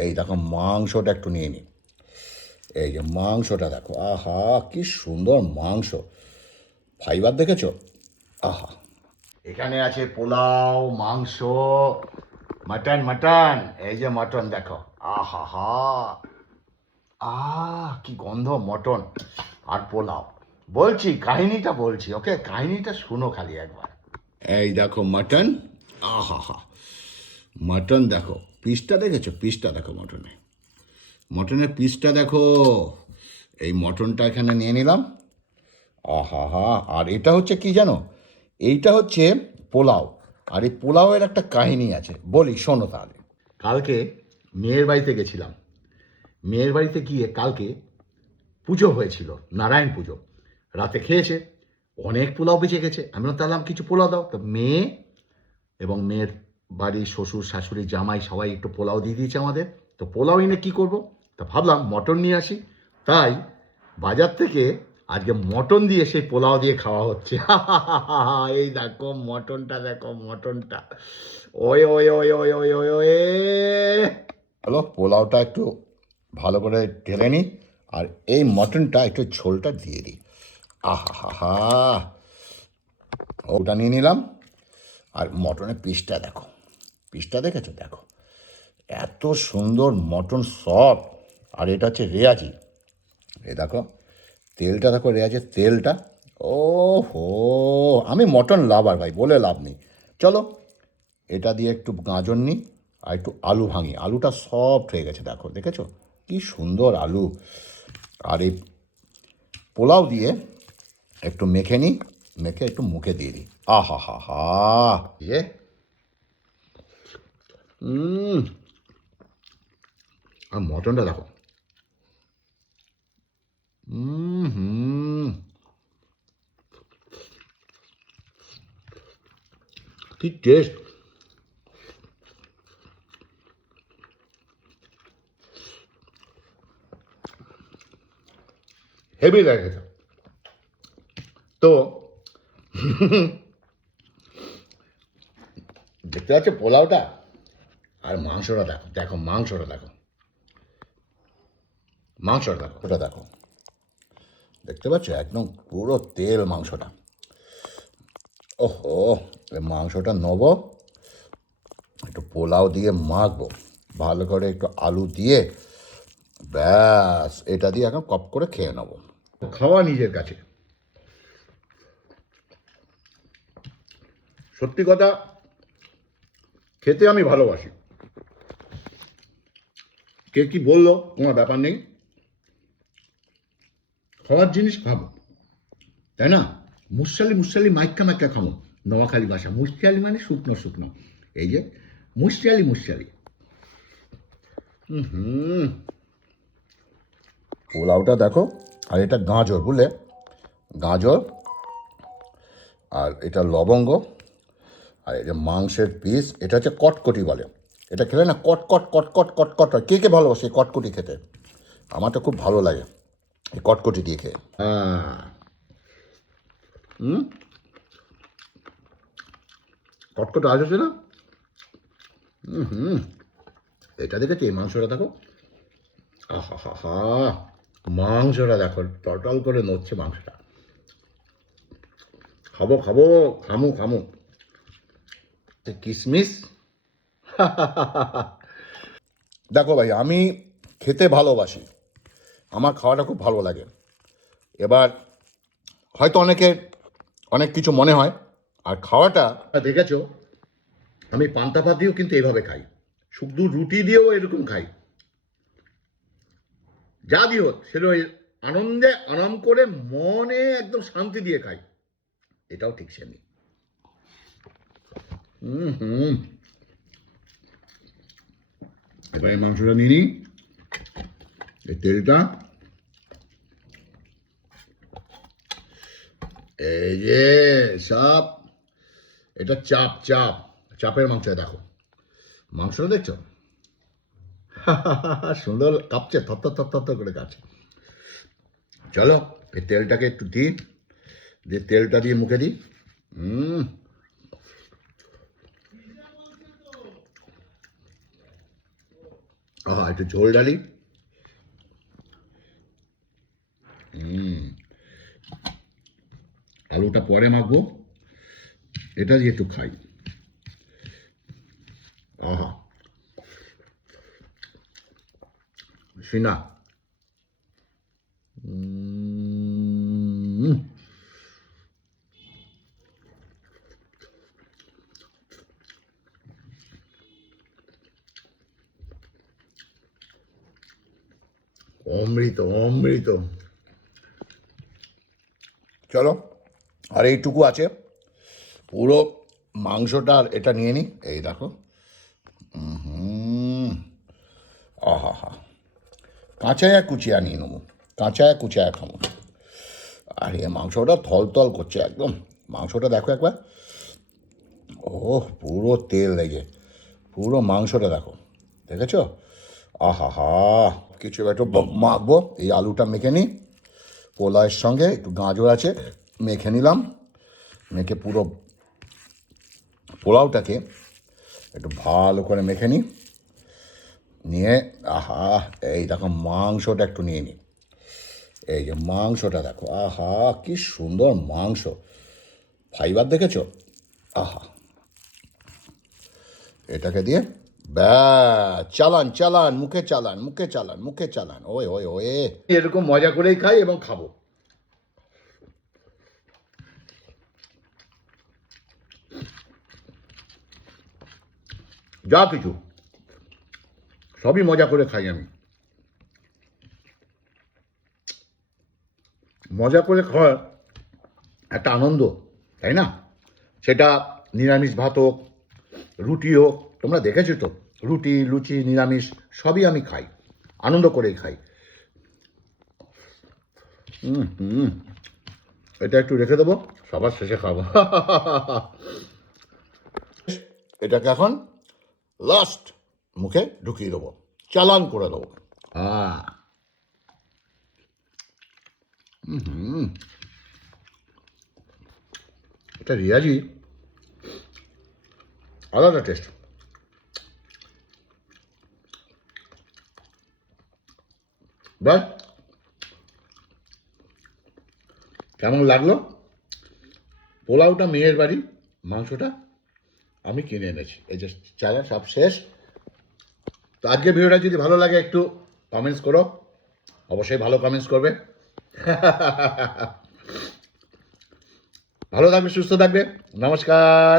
এই দেখো মাংসটা একটু নিয়ে নিই। এই যে মাংসটা দেখো, আহা কি সুন্দর মাংস, ফাইবার দেখেছো? আহা, এখানে আছে পোলাও, মাংস, মাটন মাটন, এই যে মটন দেখো, আহা হা, কি গন্ধ মটন আর পোলাও। বলছি কাহিনীটা বলছি, ওকে, কাহিনীটা শুনো খালি একবার। এই দেখো মটন, আহা হা, মটন দেখো, পিসটা দেখেছো? পিসটা দেখো মটনে, মটনের পিসটা দেখো। এই মটনটা এখানে নিয়ে নিলাম, আহা হা। আর এটা হচ্ছে কি জানো? এইটা হচ্ছে পোলাও। আর এই পোলাওয়ের একটা কাহিনী আছে, বলি শোনো তাহলে। কালকে মেয়ের বাড়িতে গেছিলাম, মেয়ের বাড়িতে গিয়ে কালকে পুজো হয়েছিল, নারায়ণ পুজো। রাতে খেয়েছে, অনেক পোলাও বেঁচে গেছে। আমি তাহলে কিছু পোলাও দাও, তো মেয়ে এবং মেয়ের বাড়ির শ্বশুর শাশুড়ি জামাই সবাই একটু পোলাও দিয়ে দিয়েছে আমাদের। তো পোলাও এনে কী করবো, তা ভাবলাম মটন নিয়ে আসি। তাই বাজার থেকে আজকে মটন দিয়ে সেই পোলাও দিয়ে খাওয়া হচ্ছে। এই দেখো মটনটা, দেখো মটনটা, ওই ওই ওই ওই ওই ওই ওই। হ্যালো, পোলাওটা একটু ভালো করে ঢেলে নিই, আর এই মটনটা একটু ঝোলটা দিয়ে দিই। আহা হা হা, ওটা নিয়ে নিলাম। আর মটনের পিসটা দেখো, পিসটা দেখেছো? দেখো এত সুন্দর মটন সফট। আর এটা হচ্ছে রেয়াজি, এই দেখো তেলটা দেখো, রেয়াজের তেলটা। ও হো, আমি মটন লাভার ভাই, বলে লাভ নেই। চলো এটা দিয়ে একটু গাজর নিই, আর একটু আলু ভাঙি। আলুটা সফট হয়ে গেছে, দেখো, দেখেছো কি সুন্দর আলু। আর এই পোলাও দিয়ে একটু মেখে নিই, মেখে একটু মুখে দিয়ে দিই। আহা হা হা, ইয়ে, হুম। আর মটনটা দেখো, হুম, কি টেস্ট। হেভি লাগে খেতে। তো দেখতে পাচ্ছ পোলাওটা, আর মাংসটা দেখো, দেখো মাংসটা দেখো, মাংসটা দেখো, ওটা দেখো, দেখতে পাচ্ছ একদম পুরো তেল মাংসটা। ওহো, এই মাংসটা নেবো, একটু পোলাও দিয়ে মাখবো ভালো করে, একটু আলু দিয়ে, ব্যাস এটা দিয়ে এখন কপ করে খেয়ে নেবো। খাওয়া নিজের কাছে। সত্যি কথা, খেতে আমি ভালোবাসি। কে কি বললো কোনো ব্যাপার নেই, খাওয়ার জিনিস খাবো, তাই না? মুসালি মুসালি মাইক্কা মাইক্কা খাবো, নোয়াখালী ভাষা। মুসিয়ালি মানে শুকনো শুকনো, এই যে মুসিয়ালি মুসিয়ালি। হুম, পোলাওটা দেখো, আর এটা গাজর, বুঝলে, গাজর, আর এটা লবঙ্গ, আর এই যে মাংসের পিস, এটা হচ্ছে কটকটি বলে। এটা খেলে না কটকট কটকট কটকট হয়। কে কে ভালোবাসে এই কটকটি খেতে? আমার তো খুব ভালো লাগে এই কটকটি দিয়ে খেয়ে। হ্যাঁ, হুম, কটকট আজ আছে না। হুম, এটা দেখেছি, এই মাংসটা দেখো, আহা হা হা, মাংসটা দেখো টটল করে নড়ছে মাংসটা। খাবো খাবো, খামু খামু, কিশমিশ। দেখো ভাই, আমি খেতে ভালোবাসি, আমার খাওয়াটা খুব ভালো লাগে। এবার হয়তো অনেকের অনেক কিছু মনে হয়, আর খাওয়াটা দেখেছো, আমি পান্তা ভাত দিয়েও কিন্তু এভাবে খাই, শুধু রুটি দিয়েও এরকম খাই, যা দিও সেটা ওই আনন্দে আরাম করে মনে একদম শান্তি দিয়ে খাই। এটাও ঠিক সেমি। হুম, এবারে মাংসটা নিয়ে নিই, এই তেলটা, এই যে সব, এটা চাপ চাপ, চাপের মাংস দেখো, মাংসটা দেখছো? সুন্দর কাঁপছে, থর থর থর করে কাঁপছে। চলো এই তেলটাকে একটু দিই, যে তেলটা দিয়ে মুখে দিই। হুম, একটু ঝোল ডালি। আলুটা পরে মাখবো, এটা দিয়ে একটু খাই। আহা, সিনা। অমৃত অমৃত। চলো, আর এইটুকু আছে, পুরো মাংসটা আর এটা নিয়ে নিই। এই দেখো, আহা হা, কাঁচায়া কুচিয়া নিয়ে নেবো, কাঁচায়া কুচিয়া খাবো। আর এ মাংসটা থলথল করছে একদম। মাংসটা দেখো একবার, ওহ পুরো তেল লেগে, পুরো মাংসটা দেখো, দেখেছো? আহা হা, কিছু একটু মাখবো। এই আলুটা মেখে নিই, পোলাওয়ের সঙ্গে একটু গাজর আছে, মেখে নিলাম। মেখে পুরো পোলাওটাকে একটু ভালো করে মেখে নিই। নিয়ে আহা, এই দেখো মাংসটা একটু নিয়ে নিই। এই যে মাংসটা দেখো, আহা কি সুন্দর মাংস, ফাইবার দেখেছো? আহা, এটাকে দিয়ে চালান চালান, মুখে চালান, মুখে চালান, মুখে চালান, ওয়ে ওয়ে ওয়ে। এরকম মজা করেই খাই এবং খাবো। যা কিছু সবই মজা করে খাই আমি। মজা করে খাওয়ার একটা আনন্দ, তাই না? সেটা নিরামিষ ভাত হোক, রুটি হোক, তোমরা দেখেছো তো, রুটি লুচি নিরামিষ সবই আমি খাই, আনন্দ করেই খাই। এটা একটু রেখে দেবো, সবার শেষে খাবো। এটাকে এখন লাস্ট মুখে ঢুকিয়ে দেবো, চালান করে দেবো। এটা রিয়াজি আলাদা টেস্ট। বাস, কেমন লাগলো? পোলাওটা মেয়ের বাড়ি, মাংসটা আমি কিনে এনেছি। এই যে চালা সব শেষ। তো আজকের ভিডিওটা যদি ভালো লাগে একটু কমেন্টস করো, অবশ্যই ভালো কমেন্টস করবে। ভালো থাকবে, সুস্থ থাকবে, নমস্কার।